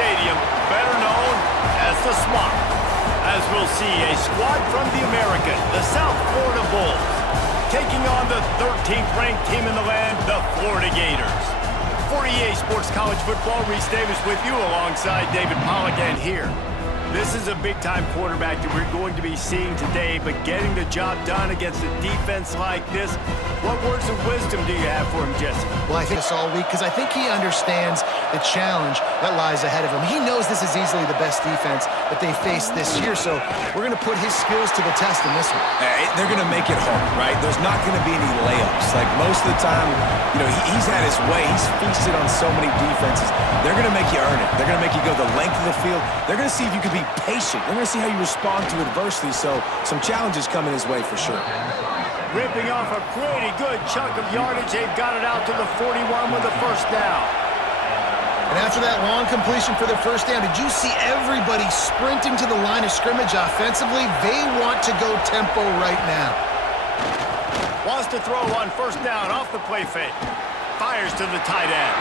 Stadium, better known as the Swamp, as we'll see a squad from the American, the South Florida Bulls, taking on the 13th ranked team in the land, the Florida Gators. For EA Sports College Football, Reese Davis with you alongside David Pollack, and here. This is a big-time quarterback that we're going to be seeing today, but getting the job done against a defense like this, what words of wisdom do you have for him, Jesse? Well, I think it's all week because I think he understands the challenge that lies ahead of him. He knows this is easily the best defense that they face this year, so we're going to put his skills to the test in this one. They're going to make it hard, right? There's not going to be any layups. Like most of the time, you know, he's had his way. He's feasted on so many defenses. They're going to make you earn it. They're going to make you go the length of the field. They're going to see if you can be patient. They're going to see how you respond to adversity, so some challenges coming his way for sure. Ripping off a pretty good chunk of yardage. They've got it out to the 41 with a first down. And after that long completion for the first down, did you see everybody sprinting to the line of scrimmage offensively? They want to go tempo right now. Wants to throw on first down off the play fake. Fires to the tight end.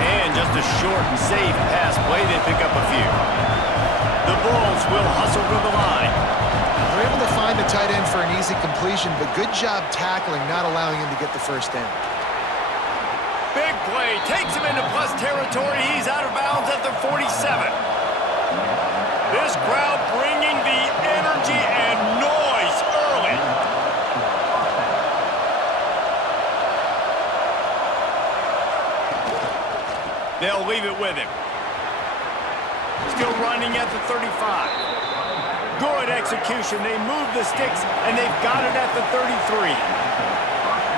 And just a short and safe pass play. They pick up a few. The Bulls will hustle to the line. They're able to find the tight end for an easy completion, but good job tackling, not allowing him to get the first down. Big play. Takes him into plus territory. He's out of bounds at the 47. This crowd bringing the energy and noise early. They'll leave it with him. Still running at the 35. Good execution. They move the sticks, and they've got it at the 33.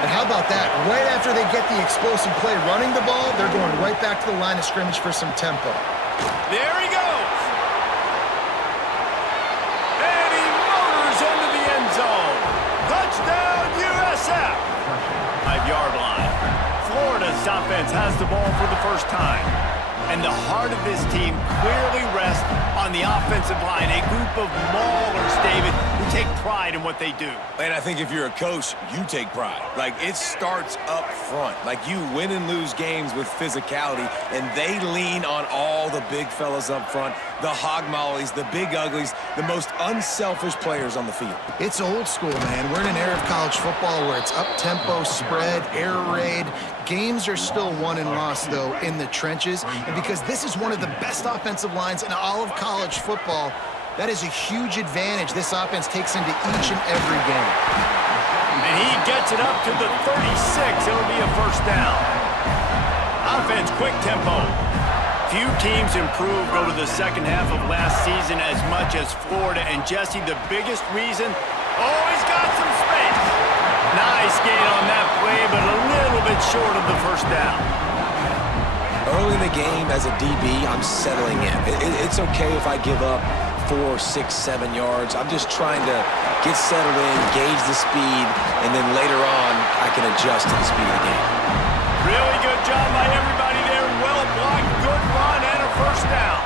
And how about that? Right after they get the explosive play running the ball, they're going right back to the line of scrimmage for some tempo. There he goes. And he motors into the end zone. Touchdown, USF. 5-yard line. Florida's offense has the ball for the first time. And the heart of this team clearly rests on the offensive line, a group of maulers, David, who take pride in what they do. And I think if you're a coach, you take pride. Like, it starts up front. Like, you win and lose games with physicality, and they lean on all the big fellas up front, the hog mollies, the big uglies, the most unselfish players on the field. It's old school, man. We're in an era of college football where it's up-tempo, spread, air raid. Games are still won and lost, though, in the trenches. And because this is one of the best offensive lines in all of college football, that is a huge advantage this offense takes into each and every game. And he gets it up to the 36. It'll be a first down. Offense, quick tempo. Few teams improved over the second half of last season as much as Florida. And Jesse, the biggest reason, he's got some space. Nice gain on that play, but a little bit short of the first down. Early in the game, as a DB, I'm settling in. It's okay if I give up 4, 6, 7 yards. I'm just trying to get settled in, gauge the speed, and then later on, I can adjust to the speed of the game. Really good job by everybody there. Well blocked, good run, and a first down.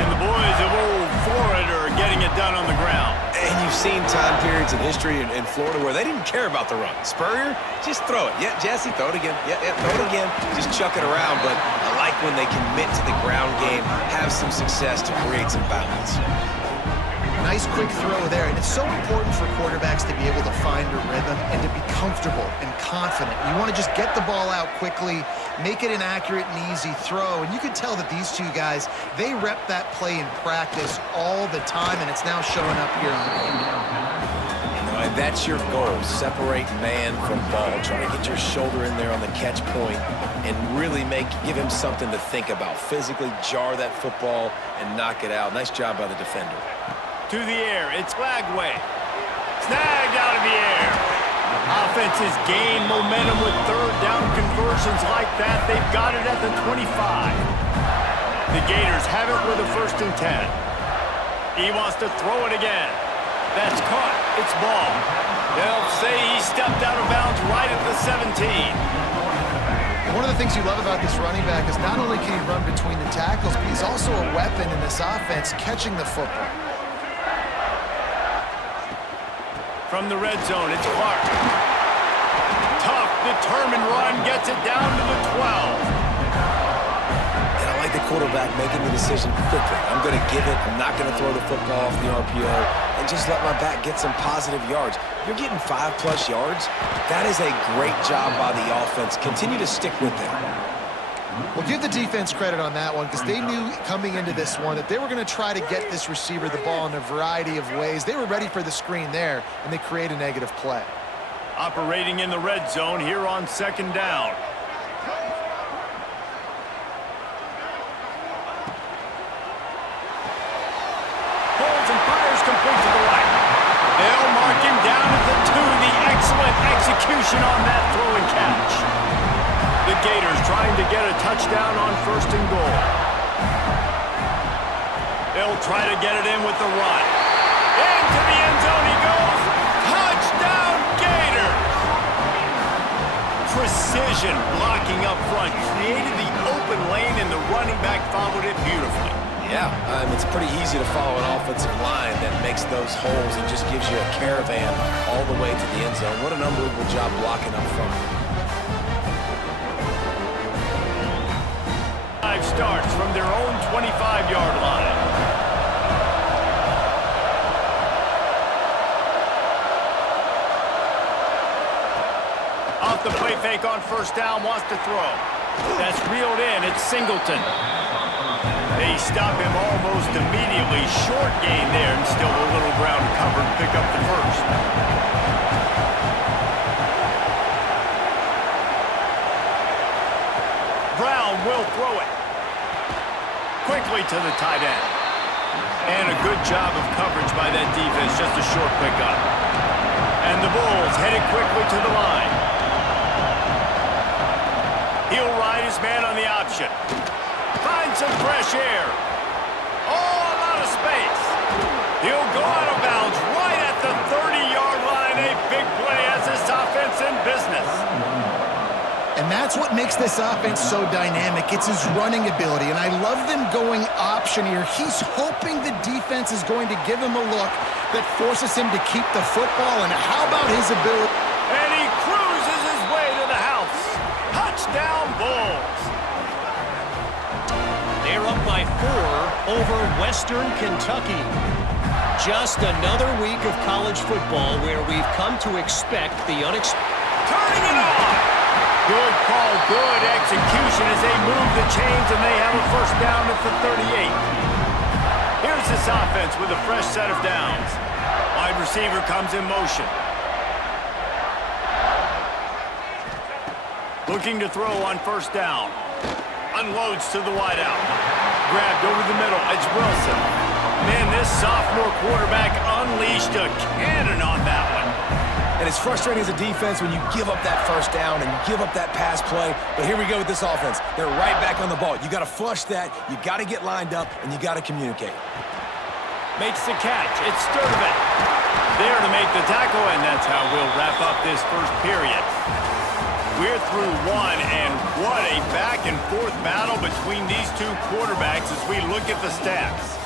And the boys of old Florida are getting it done on the ground. And you've seen time periods in history in Florida where they didn't care about the run. Spurrier, just throw it. Yeah, Jesse, throw it again. Yeah, throw it again. Just chuck it around. But I like when they commit to the ground game, have some success to create some balance. Nice quick throw there, and it's so important for quarterbacks to be able to find a rhythm and to be comfortable and confident. You want to just get the ball out quickly, make it an accurate and easy throw, and you can tell that these two guys, they rep that play in practice all the time, and it's now showing up here on the field. And that's your goal, separate man from ball. Try to get your shoulder in there on the catch point and really give him something to think about. Physically jar that football and knock it out. Nice job by the defender. To the air, it's Flagway. Snagged out of the air. Offenses gain momentum with third down conversions like that. They've got it at the 25. The Gators have it with a 1st and 10. He wants to throw it again. That's caught. It's ball. They'll say he stepped out of bounds right at the 17. One of the things you love about this running back is not only can he run between the tackles, but he's also a weapon in this offense catching the football. From the red zone, it's Clark. Tough, determined run, gets it down to the 12. And I like the quarterback making the decision quickly. I'm going to give it. I'm not going to throw the football off the RPO and just let my back get some positive yards. You're getting 5+ yards. That is a great job by the offense. Continue to stick with them. Well, give the defense credit on that one because they knew coming into this one that they were going to try to get this receiver the ball in a variety of ways. They were ready for the screen there, and they create a negative play. Operating in the red zone here on 2nd down. Holds and fires complete to the right. They'll mark him down at the 2. The excellent execution on that throw and catch. The Gators trying to get a touchdown on 1st and goal. They'll try to get it in with the run. Into the end zone he goes. Touchdown Gators! Precision blocking up front. Created the open lane and the running back followed it beautifully. Yeah, it's pretty easy to follow an offensive line that makes those holes and just gives you a caravan all the way to the end zone. What an unbelievable job blocking up front. Starts from their own 25-yard line. Off the play fake on 1st down, wants to throw. That's reeled in, it's Singleton. They stop him almost immediately. Short gain there and still a little ground covered. Pick up the 1st. Brown will throw it. Quickly to the tight end. And a good job of coverage by that defense. Just a short pickup. And the Bulls headed quickly to the line. He'll ride his man on the option. Find some fresh air. Oh, a lot of space. He'll go out of bounds right at the 30-yard line. A big play as this offense in business. And that's what makes this offense so dynamic. It's his running ability, and I love them going option here. He's hoping the defense is going to give him a look that forces him to keep the football, and how about his ability? And he cruises his way to the house. Touchdown, Bulls. They're up by 4 over Western Kentucky. Just another week of college football where we've come to expect the unexpected. Turning it on. Good call, good execution as they move the chains and they have a 1st down at the 38. Here's this offense with a fresh set of downs. Wide receiver comes in motion. Looking to throw on 1st down. Unloads to the wideout. Grabbed over the middle. It's Wilson. Man, this sophomore quarterback unleashed a cannon on that one. And it's frustrating as a defense when you give up that 1st down and you give up that pass play. But here we go with this offense. They're right back on the ball. You got to flush that. You got to get lined up, and you got to communicate. Makes the catch. It's Sturdivant. There to make the tackle, and that's how we'll wrap up this 1st period. We're through 1, and what a back-and-forth battle between these two quarterbacks as we look at the stats.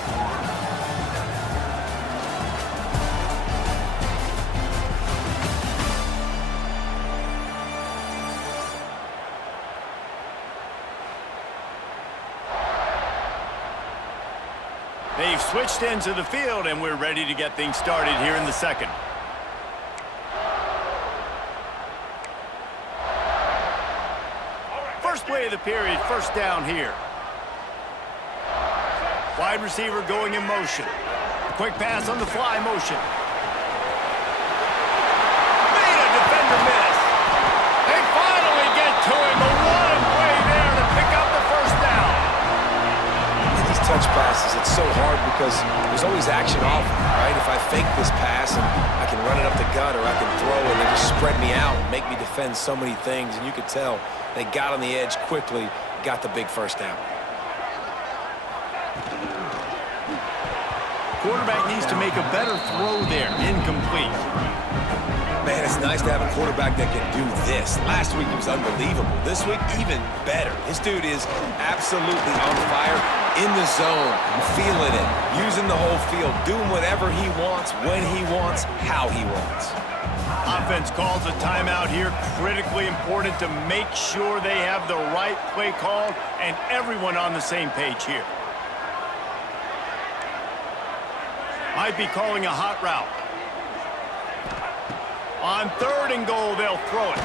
They've switched into the field, and we're ready to get things started here in the 2nd. First play of the period, 1st down here. Wide receiver going in motion. Quick pass on the fly motion. Made a defender miss. They finally get to him. The one play there to pick up the 1st down. Touch passes, it's so hard because there's always action off, right? If I fake this pass and I can run it up the gut or I can throw and they just spread me out and make me defend so many things, and you could tell they got on the edge quickly, got the big 1st down. Quarterback needs to make a better throw there. Incomplete. Man, it's nice to have a quarterback that can do this. Last week, he was unbelievable. This week, even better. This dude is absolutely on fire, in the zone, feeling it, using the whole field, doing whatever he wants, when he wants, how he wants. Offense calls a timeout here. Critically important to make sure they have the right play called and everyone on the same page here. Might be calling a hot route. On 3rd and goal, they'll throw it.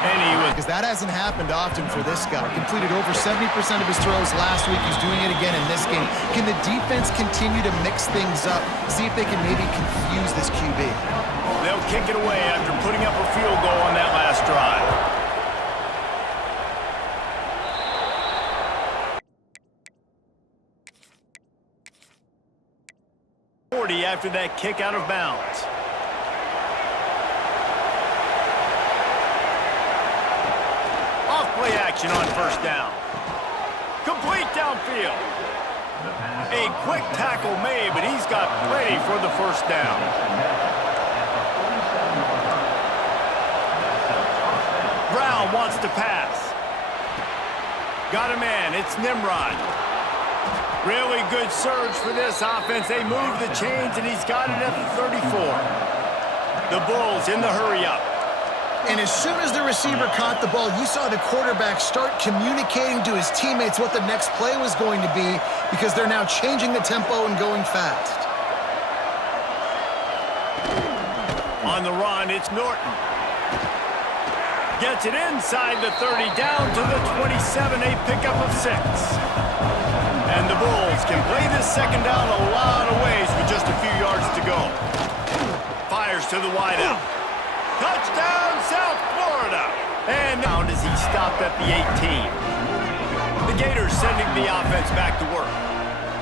And he was... Because that hasn't happened often for this guy. Completed over 70% of his throws last week. He's doing it again in this game. Can the defense continue to mix things up? See if they can maybe confuse this QB. They'll kick it away after putting up a field goal on that last drive. After that kick out of bounds. Off play action on 1st down. Complete downfield. A quick tackle made, but he's got plenty for the 1st down. Brown wants to pass. Got a man. It's Nimrod. Really good surge for this offense. They move the chains, and he's got it at the 34. The Bulls in the hurry-up. And as soon as the receiver caught the ball, you saw the quarterback start communicating to his teammates what the next play was going to be because they're now changing the tempo and going fast. On the run, it's Norton. Gets it inside the 30, down to the 27, a pickup of 6. And the Bulls can play this 2nd down a lot of ways with just a few yards to go. Fires to the wideout. Touchdown, South Florida! And now as he stopped at the 18. The Gators sending the offense back to work.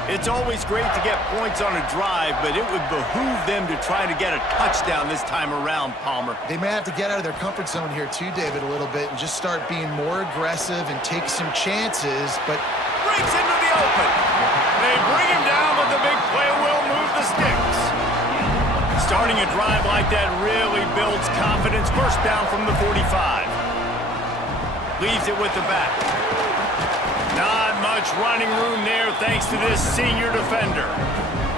It's always great to get points on a drive, but it would behoove them to try to get a touchdown this time around, Palmer. They may have to get out of their comfort zone here too, David, a little bit and just start being more aggressive and take some chances, but... Breaks into the open. They bring him down, but the big play will move the sticks. Starting a drive like that really builds confidence. 1st down from the 45. Leaves it with the back. Not much running room there thanks to this senior defender.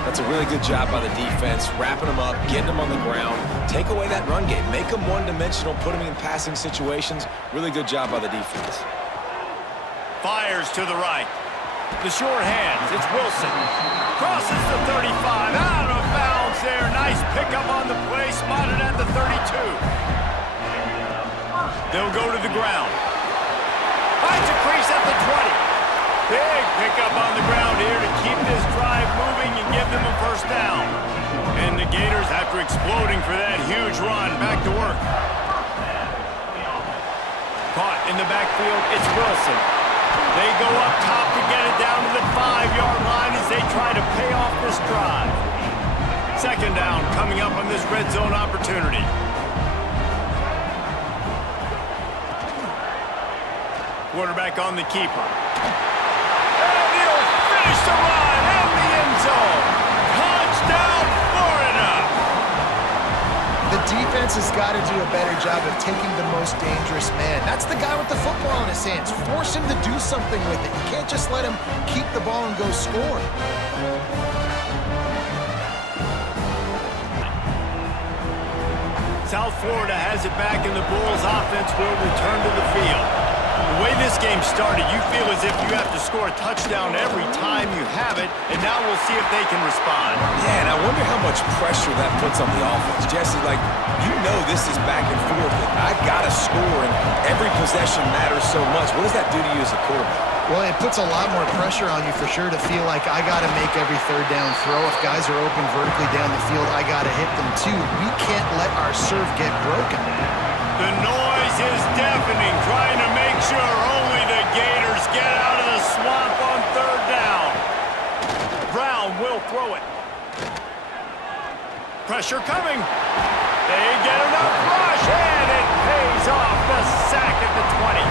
That's a really good job by the defense, wrapping them up, getting them on the ground. Take away that run game. Make them one-dimensional, put them in passing situations. Really good job by the defense. Fires to the right. The short hands, it's Wilson. Crosses the 35, out of bounds there. Nice pickup on the play, spotted at the 32. They'll go to the ground. Finds a crease at the 20. Big pickup on the ground here to keep this drive moving and give them a 1st down. And the Gators, after exploding for that huge run, back to work. Caught in the backfield, it's Wilson. They go up top to get it down to the 5-yard line as they try to pay off this drive. 2nd down coming up on this red zone opportunity. Quarterback on the keeper. And he'll finish the run in the end zone. Touchdown, Florida! The defense has got to do a better job of taking the most dangerous man. That's the guy with the football in his hands. Force him to do something with it. You can't just let him keep the ball and go score. South Florida has it back, and the Bulls offense will return to the field. The way this game started, you feel as if you have to score a touchdown every time you have it, and now we'll see if they can respond. Yeah, and I wonder how much pressure that puts on the offense. Jesse, like, you know this is back and forth. I got to score, and every possession matters so much. What does that do to you as a quarterback? Well, it puts a lot more pressure on you for sure to feel like I got to make every 3rd down throw. If guys are open vertically down the field, I got to hit them too. We can't let our serve get broken. The noise is deafening, trying to make sure only the Gators get out of the swamp on 3rd down. Brown will throw it. Pressure coming. They get enough rush, and it pays off. The sack at the 20.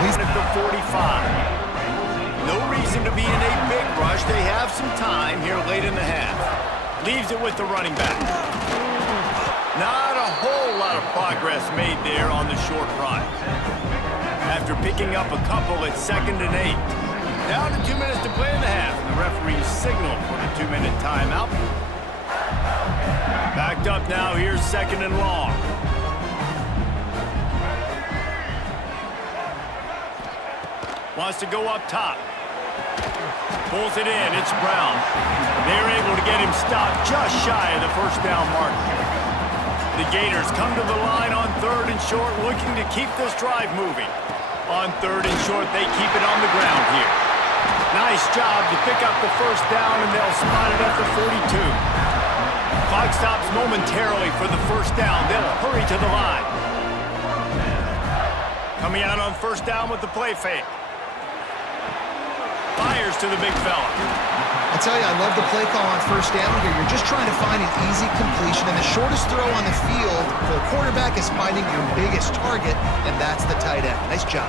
He's at the 45. No reason to be in a big rush. They have some time here late in the half. Leaves it with the running back. Not a whole lot of progress made there on the short run. After picking up a couple at 2nd and 8. Down to 2 minutes to play in the half. The referee signaled for the 2-minute timeout. Backed up now. Here's 2nd and long. Wants to go up top. Pulls it in. It's Brown. They're able to get him stopped just shy of the first down mark. The Gators come to the line on 3rd and short, looking to keep this drive moving. On 3rd and short, they keep it on the ground here. Nice job to pick up the first down, and they'll spot it at the 42. Clock stops momentarily for the first down. They'll hurry to the line. Coming out on first down with the play fake. Fires to the big fella. I tell you, I love the play call on first down here. You're just trying to find an easy completion, and the shortest throw on the field for a quarterback is finding your biggest target, and that's the tight end. Nice job.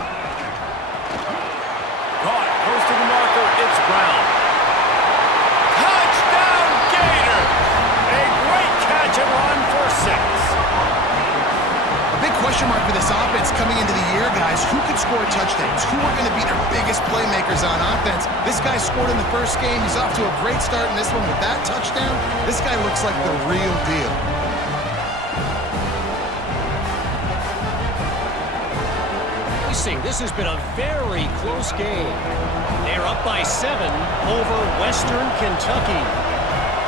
Caught, close to the marker, it's Brown. Touchdown, Gator! A great catch and run for 6. A big question mark for this offense coming into the year, guys. Who could score touchdowns? Who are going to be their biggest playmakers on offense? This guy scored in the first game. He's off to a great start in this one with that touchdown. This guy looks like the real deal. This has been a very close game. They're up by 7 over Western Kentucky.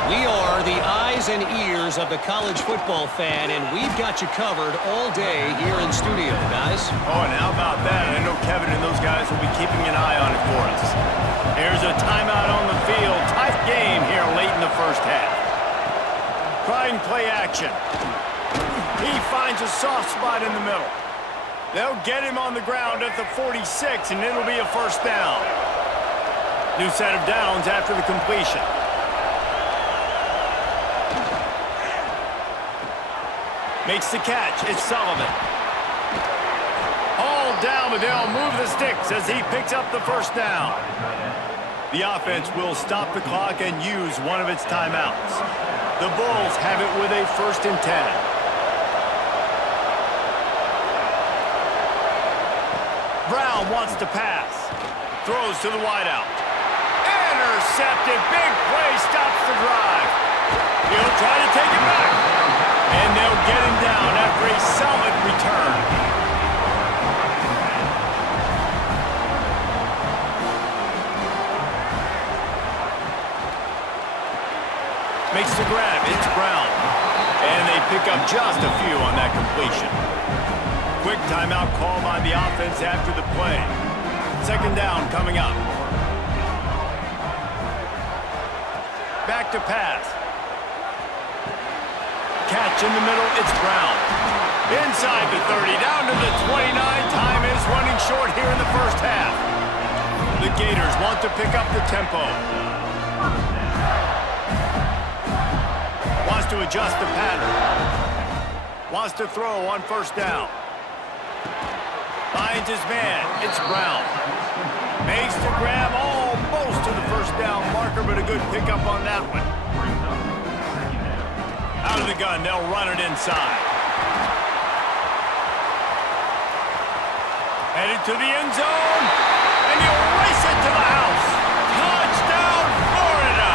We are the eyes and ears of the college football fan, and we've got you covered all day here in studio, guys. Oh, and how about that? I know Kevin and those guys will be keeping an eye on it for us. Here's a timeout on the field. Tight game here late in the first half. Trying play action. He finds a soft spot in the middle. They'll get him on the ground at the 46, and it'll be a first down. New set of downs after the completion. Makes the catch. It's Sullivan. All down, but they'll move the sticks as he picks up the first down. The offense will stop the clock and use one of its timeouts. The Bulls have it with a 1st and 10. Brown wants to pass. Throws to the wideout. Intercepted. Big play stops the drive. He'll try to take it back. And they'll get him down after a solid return. Makes the grab. It's Brown. And they pick up just a few on that completion. Quick timeout call by the offense after the play. 2nd down coming up. Back to pass. Catch in the middle, it's Brown. Inside the 30, down to the 29. Time is running short here in the first half. The Gators want to pick up the tempo. Wants to adjust the pattern. Wants to throw on first down. Finds his man. It's Brown. Makes the grab almost to the first down marker, but a good pickup on that one. Out of the gun, they'll run it inside. Headed to the end zone, and he'll race it to the house. Touchdown, Florida!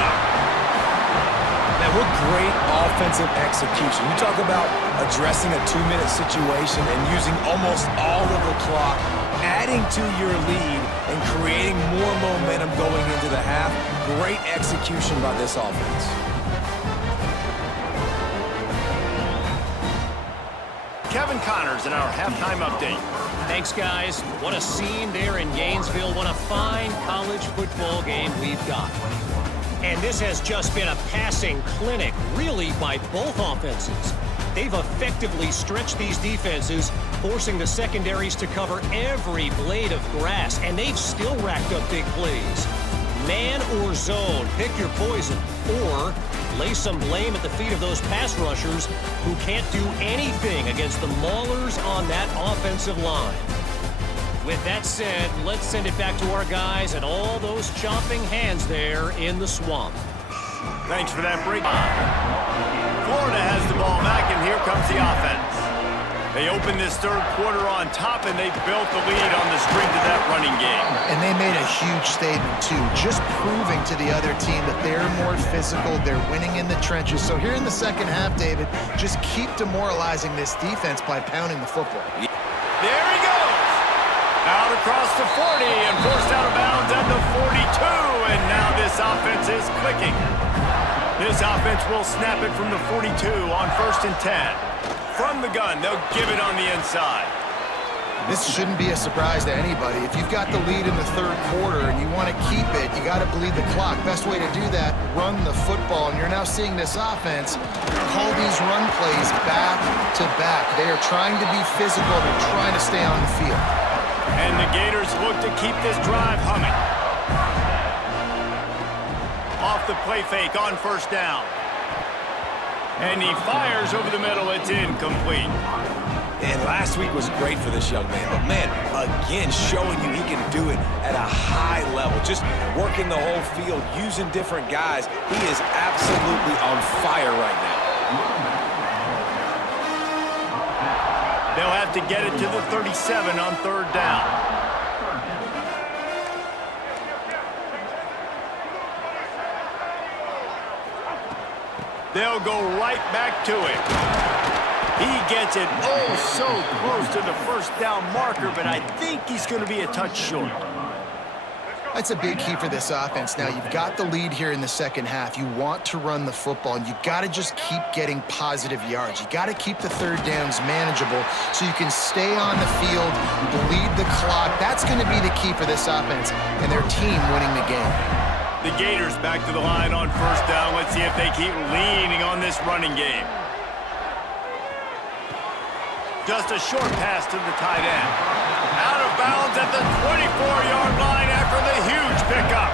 Now, what great offensive execution. You talk about addressing a 2-minute situation and using almost all of the clock, adding to your lead and creating more momentum going into the half. Great execution by this offense. Kevin Connors in our halftime update. Thanks, guys. What a scene there in Gainesville. What a fine college football game we've got. And this has just been a passing clinic, really, by both offenses. They've effectively stretched these defenses, forcing the secondaries to cover every blade of grass, and they've still racked up big plays. Man or zone, pick your poison, or lay some blame at the feet of those pass rushers who can't do anything against the maulers on that offensive line. With that said, let's send it back to our guys and all those chomping hands there in the swamp. Thanks for that break. Florida has the ball back, and here comes the offense. They opened this 3rd quarter on top, and they built the lead on the strength of that running game. And they made a huge statement, too, just proving to the other team that they're more physical, they're winning in the trenches. So here in the second half, David, just keep demoralizing this defense by pounding the football. There he goes. Out across the 40 and forced out of bounds at the 42. And now this offense is clicking. This offense will snap it from the 42 on 1st and 10. From the gun, they'll give it on the inside. This shouldn't be a surprise to anybody. If you've got the lead in the third quarter and you want to keep it, you got to bleed the clock. Best way to do that, run the football. And you're now seeing this offense call these run plays back to back. They are trying to be physical. They're trying to stay on the field. And the Gators look to keep this drive humming. Off the play fake on 1st down. And he fires over the middle. It's incomplete. And last week was great for this young man. But, man, again, showing you he can do it at a high level. Just working the whole field, using different guys. He is absolutely on fire right now. They'll have to get it to the 37 on 3rd down. They'll go right back to it. He gets it so close to the 1st down marker, but I think he's going to be a touch short. That's a big key for this offense. Now, you've got the lead here in the second half. You want to run the football, and you've got to just keep getting positive yards. You got to keep the 3rd downs manageable so you can stay on the field, bleed the clock. That's going to be the key for this offense and their team winning the game. The Gators back to the line on 1st down. Let's see if they keep leaning on this running game. Just a short pass to the tight end. Out of bounds at the 24-yard line after the huge pickup.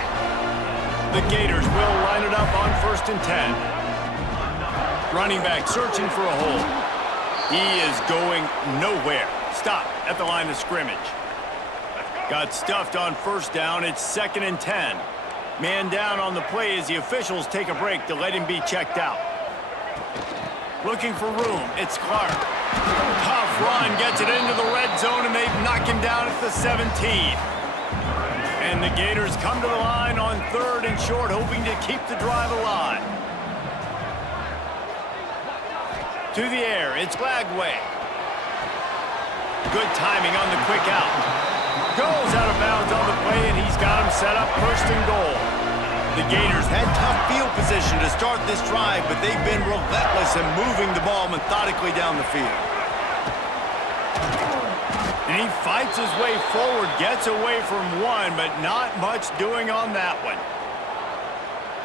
The Gators will line it up on 1st and 10. Running back searching for a hole. He is going nowhere. Stop at the line of scrimmage. Got stuffed on 1st down. It's 2nd and 10. Man down on the play as the officials take a break to let him be checked out. Looking for room. It's Clark. Tough run, gets it into the red zone, and they knock him down at the 17. And the Gators come to the line on 3rd and short, hoping to keep the drive alive. To the air, it's Lagway. Good timing on the quick out. Goes out of bounds on the play, and he's got him set up 1st and goal. The Gators had tough field position to start this drive, but they've been relentless in moving the ball methodically down the field. And he fights his way forward, gets away from one, but not much doing on that one.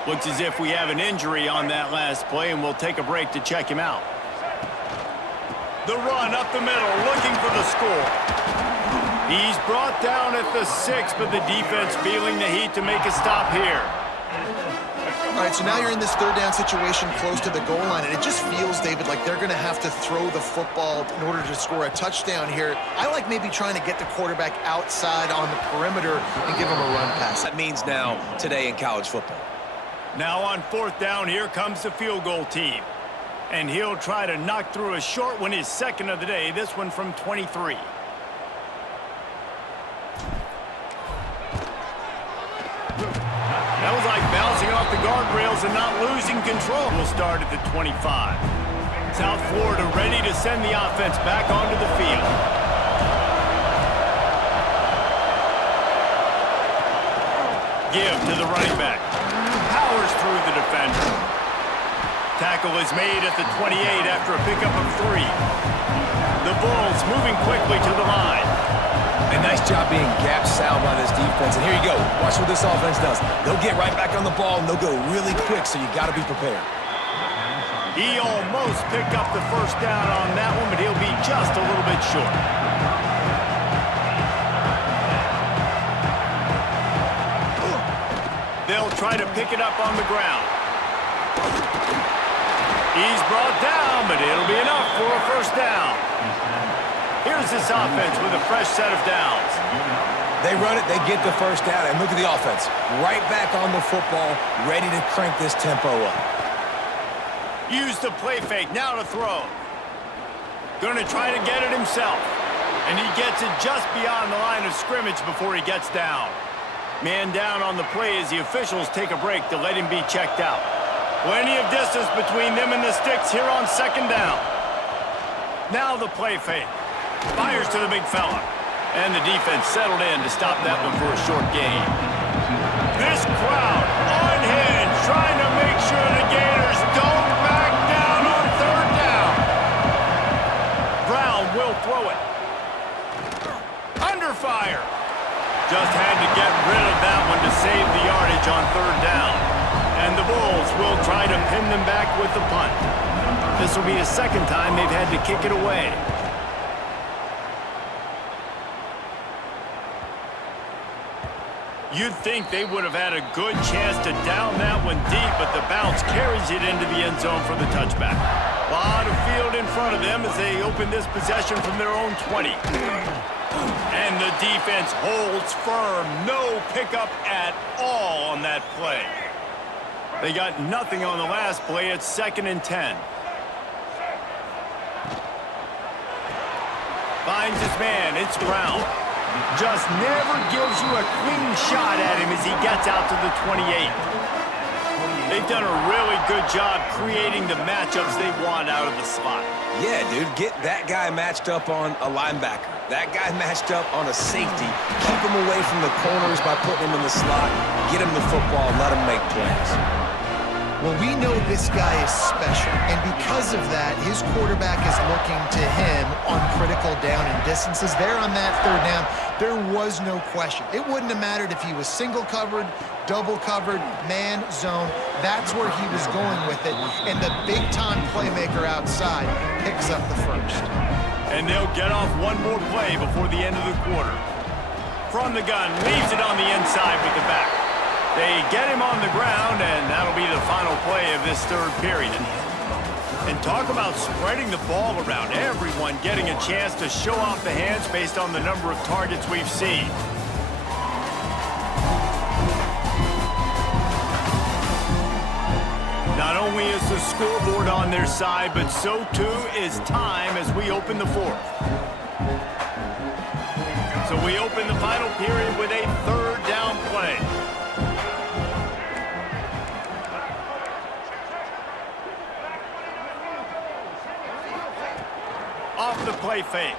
Looks as if we have an injury on that last play, and we'll take a break to check him out. The run up the middle, looking for the score. He's brought down at the 6, but the defense feeling the heat to make a stop here. All right, so now you're in this 3rd down situation close to the goal line, and it just feels, David, like they're going to have to throw the football in order to score a touchdown here. I like maybe trying to get the quarterback outside on the perimeter and give him a run pass. That means now today in college football. Now on 4th down, here comes the field goal team. And he'll try to knock through a short one, his 2nd of the day, this one from 23. That was like bouncing off the guardrails and not losing control. We'll start at the 25. South Florida ready to send the offense back onto the field. Give to the running back. Powers through the defender. Tackle is made at the 28 after a pickup of 3. The Bulls moving quickly to the line. A nice job being gap sound by this defense. And here you go. Watch what this offense does. They'll get right back on the ball, and they'll go really quick, so you got to be prepared. He almost picked up the 1st down on that one, but he'll be just a little bit short. They'll try to pick it up on the ground. He's brought down, but it'll be enough for a 1st down. Here's this offense with a fresh set of downs. They run it, they get the 1st down, and look at the offense. Right back on the football, ready to crank this tempo up. Use the play fake, now to throw. Going to try to get it himself. And he gets it just beyond the line of scrimmage before he gets down. Man down on the play as the officials take a break to let him be checked out. Plenty of distance between them and the sticks here on 2nd down. Now the play fake. Fires to the big fella. And the defense settled in to stop that one for a short gain. This crowd unhinged, trying to make sure the Gators don't back down on third down. Brown will throw it. Under fire. Just had to get rid of that one to save the yardage on third down. And the Bulls will try to pin them back with the punt. This will be the second time they've had to kick it away. You'd think they would have had a good chance to down that one deep, but the bounce carries it into the end zone for the touchback. A lot of field in front of them as they open this possession from their own 20. And the defense holds firm. No pickup at all on that play. They got nothing on the last play. It's 2nd and 10. Finds his man. It's Brown. Just never gives you a clean shot at him as he gets out to the 28. They've done a really good job creating the matchups they want out of the slot. Yeah, dude, get that guy matched up on a linebacker. That guy matched up on a safety. Keep him away from the corners by putting him in the slot. Get him the football, let him make plays. Well, we know this guy is special, and because of that, his quarterback is looking to him on critical down and distances. There on that third down, there was no question. It wouldn't have mattered if he was single covered, double covered, man, zone. That's where he was going with it, and the big-time playmaker outside picks up the first. And they'll get off one more play before the end of the quarter. From the gun, leaves it on the inside with the back. They get him on the ground, and that'll be the final play of this third period. And talk about spreading the ball around. Everyone getting a chance to show off the hands based on the number of targets we've seen. Not only is the scoreboard on their side, but so too is time as we open the fourth. So we open the final period with a third down play. Off the play fake.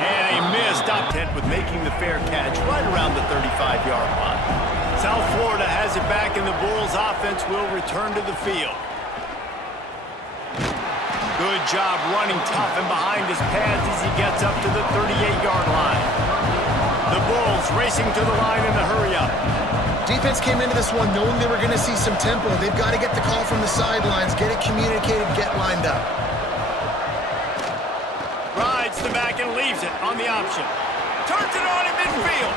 And a missed attempt with making the fair catch right around the 35-yard line. South Florida has it back, and the Bulls offense will return to the field. Good job running tough and behind his pads as he gets up to the 38-yard line. The Bulls racing to the line in the hurry-up. Defense came into this one knowing they were going to see some tempo. They've got to get the call from the sidelines, get it communicated, get lined up. Rides the back and leaves it on the option. Turns it on in midfield.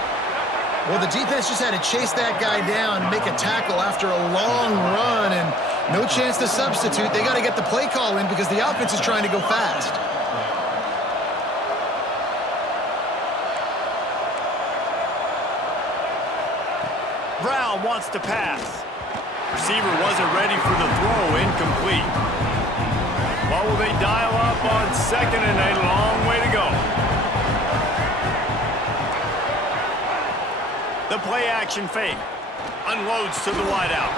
Well, the defense just had to chase that guy down and make a tackle after a long run, and no chance to substitute. They got to get the play call in because the offense is trying to go fast. Brown wants to pass. Receiver wasn't ready for the throw, incomplete. What will they dial up on second and a long way to go? The play action fake. Unloads to the wideout.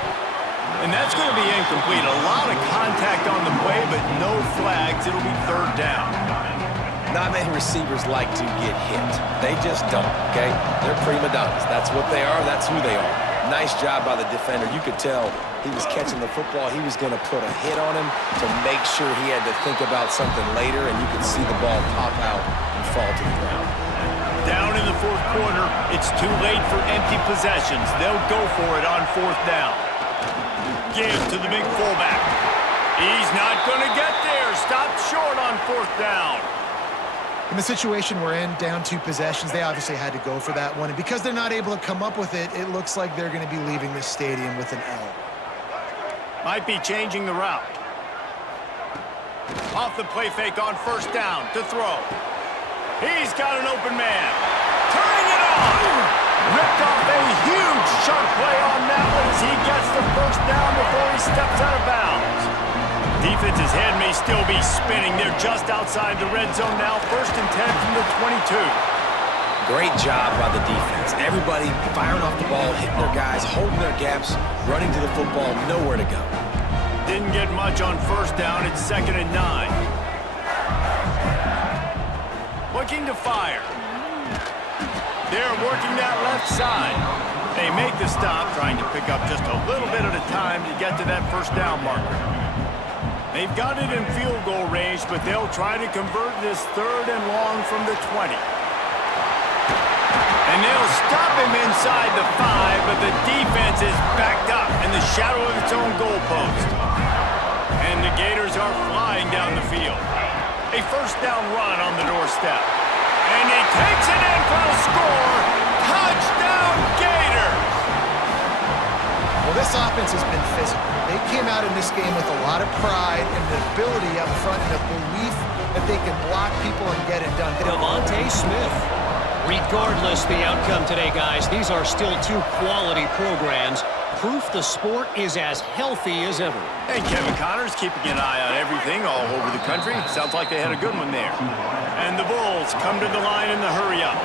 And that's going to be incomplete. A lot of contact on the play, but no flags. It'll be third down. Not many receivers like to get hit. They just don't, okay? They're prima donnas. That's what they are. That's who they are. Nice job by the defender. You could tell he was catching the football. He was going to put a hit on him to make sure he had to think about something later, and you could see the ball pop out and fall to the ground. Down in the fourth quarter, it's too late for empty possessions. They'll go for it on fourth down. Give to the big fullback. He's not going to get there. Stopped short on fourth down. In the situation we're in, down 2 possessions, they obviously had to go for that one. And because they're not able to come up with it, it looks like they're going to be leaving this stadium with an L. Might be changing the route. Off the play fake on first down to throw. He's got an open man. Turning it on. Ripped off a huge sharp play on that one as he gets the first down before he steps out of bounds. Defense's head may still be spinning. They're just outside the red zone now. 1st and 10 from the 22. Great job by the defense. Everybody firing off the ball, hitting their guys, holding their gaps, running to the football, nowhere to go. Didn't get much on first down. It's 2nd and 9. looking to fire. They're working that left side. They make the stop, trying to pick up just a little bit at a time to get to that first down marker. They've got it in field goal range, but they'll try to convert this 3rd and long from the 20. And they'll stop him inside the 5, but the defense is backed up in the shadow of its own goalpost. And the Gators are flying down the field. A first down run on the doorstep. And he takes it in for a score. Touchdown, Gators! Well, this offense has been physical. They came out in this game with a lot of pride and the ability up front and the belief that they can block people and get it done. Devontae Smith. Regardless the outcome today, guys, these are still 2 quality programs. Proof the sport is as healthy as ever. And Kevin Connors keeping an eye on everything all over the country. Sounds like they had a good one there. And the Bulls come to the line in the hurry-up.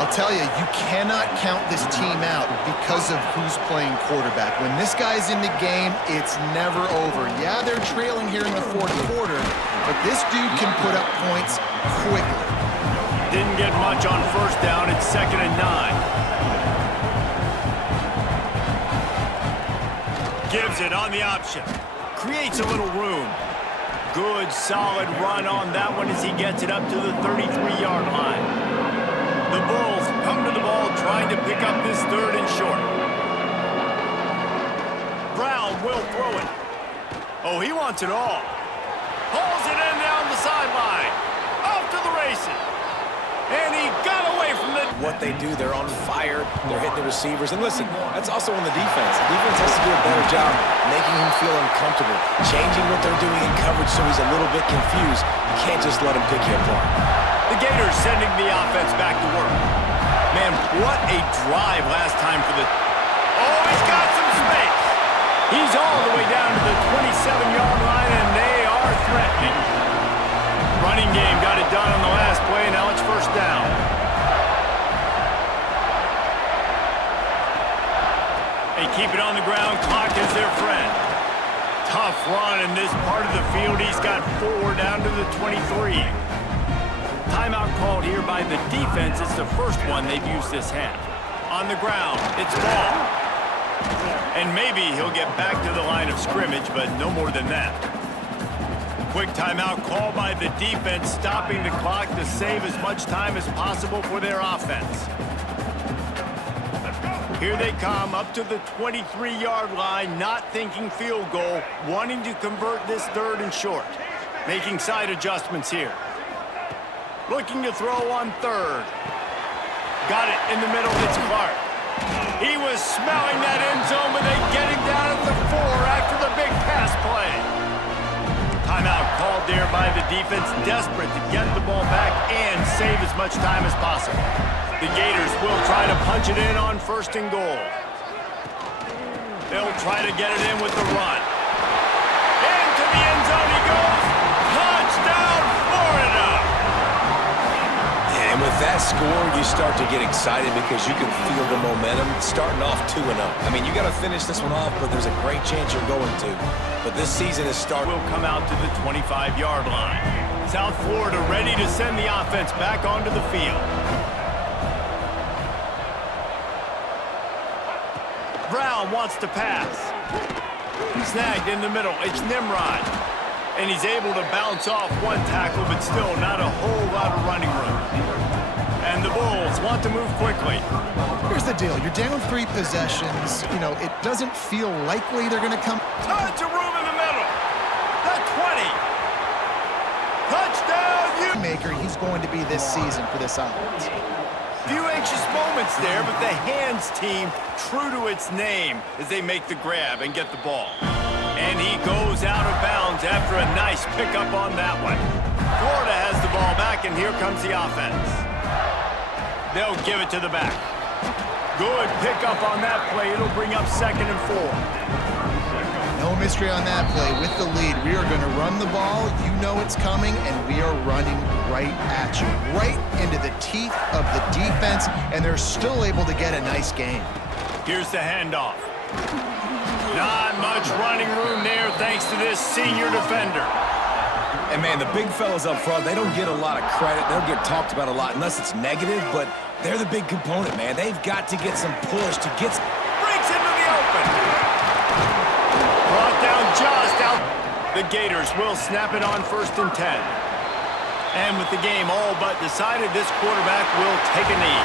I'll tell you, you cannot count this team out because of who's playing quarterback. When this guy's in the game, it's never over. Yeah, they're trailing here in the 4th quarter, but this dude can put up points quickly. Didn't get much on first down. It's 2nd and 9. Gives it on the option. Creates a little room. Good, solid run on that one as he gets it up to the 33-yard line. The Bulls come to the ball trying to pick up this 3rd and short. Brown will throw it. Oh, he wants it all. Pulls it in down the sideline. Off to the races. And he got away from the... What they do, they're on fire, they're hitting the receivers. And listen, that's also on the defense. The defense has to do a better job making him feel uncomfortable, changing what they're doing in coverage so he's a little bit confused. You can't just let him pick you apart. The Gators sending the offense back to work. Man, what a drive last time for the... Oh, he's got some space. He's all the way down to the 27-yard line, and they are threatening. Running game got it done on the last play, now it's first down. They keep it on the ground, clock is their friend. Tough run in this part of the field. He's got 4 down to the 23. Timeout called here by the defense. It's the first one they've used this half. On the ground, it's ball. And maybe he'll get back to the line of scrimmage, but no more than that. Quick timeout call by the defense, stopping the clock to save as much time as possible for their offense. Here they come up to the 23-yard line, not thinking field goal, wanting to convert this 3rd and short. Making side adjustments here. Looking to throw on 3rd. Got it in the middle, it's Clark. He was smelling that end zone, but they get him down at the 4 after the big pass play. Timeout called there by the defense, desperate to get the ball back and save as much time as possible. The Gators will try to punch it in on 1st and goal. They'll try to get it in with the run. Into the end zone he goes. Touchdown, Florida! And with that score, you start to get excited because you can feel the momentum starting off 2-0. I mean, you got to finish this one off, but there's a great chance you're going to. But this season is starting. Will come out to the 25-yard line. South Florida ready to send the offense back onto the field. Brown wants to pass. Snagged in the middle. It's Nimrod. And he's able to bounce off one tackle, but still not a whole lot of running room. And the Bulls want to move quickly. Here's the deal. You're down 3 possessions. You know, it doesn't feel likely they're going to come. Tons of room in the middle. The 20. Touchdown, Maker, he's going to be this season for this offense. Few anxious moments there, but the hands team true to its name as they make the grab and get the ball. And he goes out of bounds after a nice pickup on that one. Florida has the ball back, and here comes the offense. They'll give it to the back. Good pickup on that play. It'll bring up 2nd and 4. No mystery on that play. With the lead, we are going to run the ball. You know it's coming, and we are running right at you. Right into the teeth of the defense, and they're still able to get a nice game. Here's the handoff. Not much running room there thanks to this senior defender. And, man, the big fellas up front, they don't get a lot of credit. They don't get talked about a lot unless it's negative, but they're the big component, man. They've got to get some push to get... Breaks into the open. Brought down just out. The Gators will snap it on 1st and 10. And with the game all but decided, this quarterback will take a knee.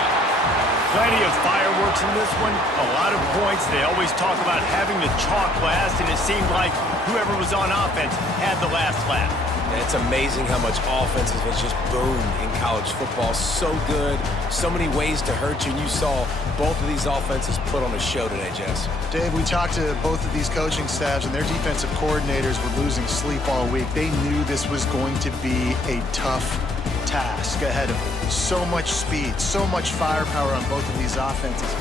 Plenty of fireworks in this one. A lot of points. They always talk about having the chalk last, and it seemed like whoever was on offense had the last laugh. And it's amazing how much offense has just boomed in college football. So good, so many ways to hurt you, and you saw both of these offenses put on a show today, Jess. Dave, we talked to both of these coaching staffs, and their defensive coordinators were losing sleep all week. They knew this was going to be a tough task ahead of them. So much speed, so much firepower on both of these offenses.